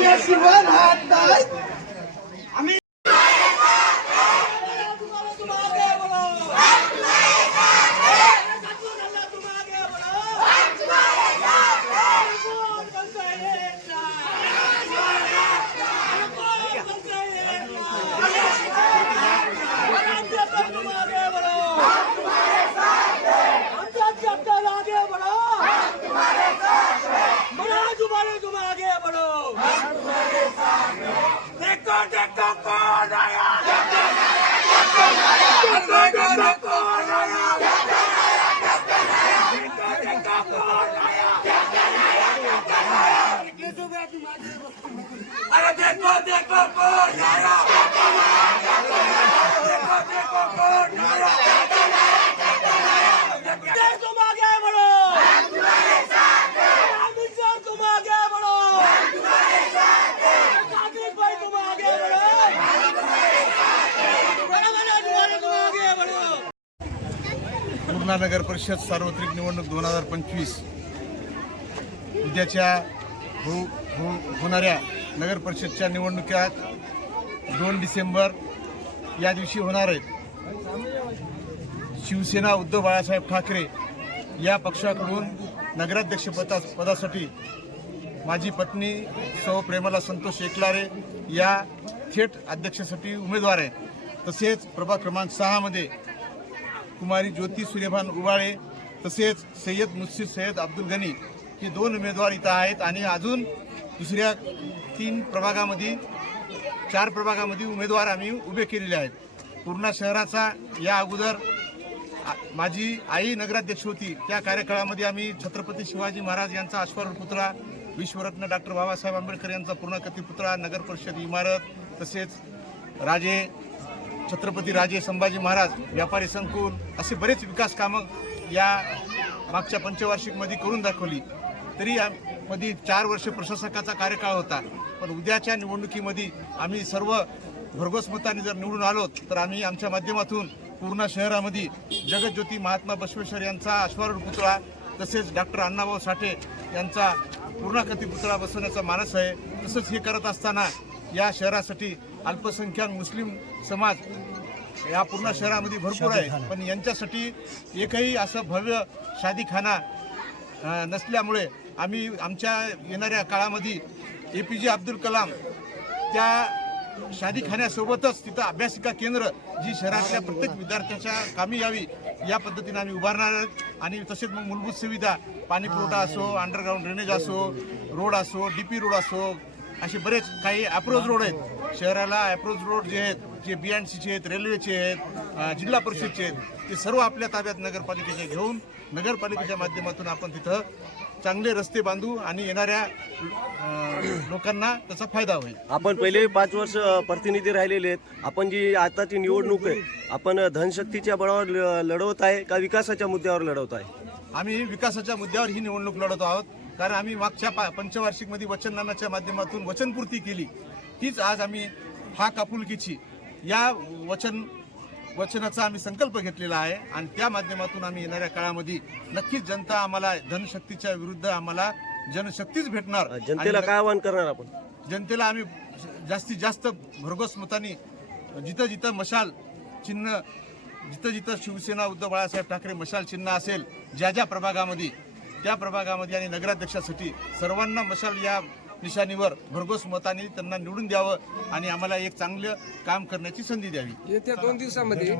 Yes, you run hot, dog. अरे देखो देखो कौन देखो देखो कौन तुम आगे बढ़ो तुम आगे बढ़ो भाई तुम आगे बढ़ो पूर्णा नगर परिषद सार्वत्रिक निवडणूक दोन हजार पंचवीस उद्याच्या हो हो होणाऱ्या नगर परिषदच्या निवडणुकीत दोन डिसेंबर या दिवशी होणार आहेत. शिवसेना उद्धव बाळासाहेब ठाकरे या पक्षाकडून नगराध्यक्ष पदा पदासाठी माझी पत्नी सौ प्रेमला संतोष एकलारे या थेट अध्यक्षासाठी उमेदवार आहेत. तसेच प्रभाग क्रमांक सहामध्ये कुमारी ज्योती सूर्यभान उबाळे तसेच सय्यद मुस्सिद सय्यद अब्दुल गनी हे दोन उमेदवार इथं आहेत आणि अजून दुसऱ्या तीन प्रभागामध्ये चार प्रभागामध्ये उमेदवार आम्ही उभे केलेले आहेत. पूर्णा शहराचा या अगोदर माझी आई नगराध्यक्ष होती. त्या कार्यकाळामध्ये आम्ही छत्रपती शिवाजी महाराज यांचा अश्वारूढ पुतळा विश्वरत्न डॉक्टर बाबासाहेब आंबेडकर यांचा पूर्णाकृती पुतळा नगर परिषद इमारत तसेच राजे छत्रपती राजे संभाजी महाराज व्यापारी संकुल असे बरेच विकास कामं या मागच्या पंचवार्षिकमध्ये करून दाखवली. तरी मध्ये चार वर्ष प्रशासकाचा कार्यकाळ होता. पण उद्याच्या निवडणुकीमध्ये आम्ही सर्व भरघोस मताने जर निवडून आलो तर आम्ही आमच्या माध्यमातून पूर्ण शहरामध्ये जगज्योती महात्मा बसवेश्वर यांचा अश्वारूढ पुतळा तसेच डॉक्टर अण्णाभाऊ साठे यांचा पूर्णाकृती पुतळा बसवण्याचा मानस आहे. तसंच हे करत असताना या शहरासाठी अल्पसंख्याक मुस्लिम समाज या पूर्ण शहरामध्ये भरपूर आहे. पण यांच्यासाठी एकही असं भव्य शादीखाना नसल्यामुळे आम्ही आमच्या येणाऱ्या काळामध्ये ए पी जे अब्दुल कलाम त्या शादीखान्यासोबतच तिथं अभ्यासिका केंद्र जी शहरातल्या प्रत्येक विद्यार्थ्याच्या कामी यावी या पद्धतीने आम्ही उभारणार आहोत. आणि तसेच मग मूलभूत सुविधा पाणी पुरवठा असो अंडरग्राऊंड ड्रेनेज असो रोड असो डी पी रोड असो असे बरेच काही अप्रोच रोड आहेत. शहराला अप्रोच रोड जे आहेत जे बी एन सीचे आहेत रेल्वेचे आहेत जिल्हा परिषदचे आहेत ते सर्व आपल्या ताब्यात नगरपालिकेचे घेऊन नगरपालिकेच्या माध्यमातून आपण तिथं चांगले रस्ते बांधू आणि येणाऱ्या लोकांना त्याचा फायदा होईल. आपण पहिले पाच वर्ष प्रतिनिधी राहिलेले आहेत. आपण जी आताची निवडणूक आहे आपण धनशक्तीच्या बळावर लढवत आहे का विकासाच्या मुद्द्यावर लढवत आहे? आम्ही विकासाच्या मुद्द्यावर ही निवडणूक लढत आहोत. कारण आम्ही मागच्या पा- पंचवार्षिकमध्ये वचननाम्याच्या माध्यमातून वचनपूर्ती केली. तीच आज आम्ही हा कापुलकीची या वचन वचनाचा आम्ही संकल्प घेतलेला आहे आणि त्या माध्यमातून आम्ही येणाऱ्या काळामध्ये नक्कीच जनता आम्हाला धनशक्तीच्या विरुद्ध आम्हाला जनशक्तीच भेटणार. जनतेला काय आवाहन करणार आपण? जनतेला आम्ही जास्तीत जास्त भरघोस मताने जिथं जिथं मशाल चिन्ह जिथं जिथं शिवसेना उद्धव बाळासाहेब ठाकरे मशाल चिन्ह असेल ज्या ज्या प्रभागामध्ये त्या प्रभागामध्ये आणि नगराध्यक्षासाठी सर्वांना मशाल या निशाणीवर भरघोस मताने त्यांना निवडून द्यावं आणि आम्हाला एक चांगलं काम करण्याची संधी द्यावी. येत्या दोन दिवसामध्ये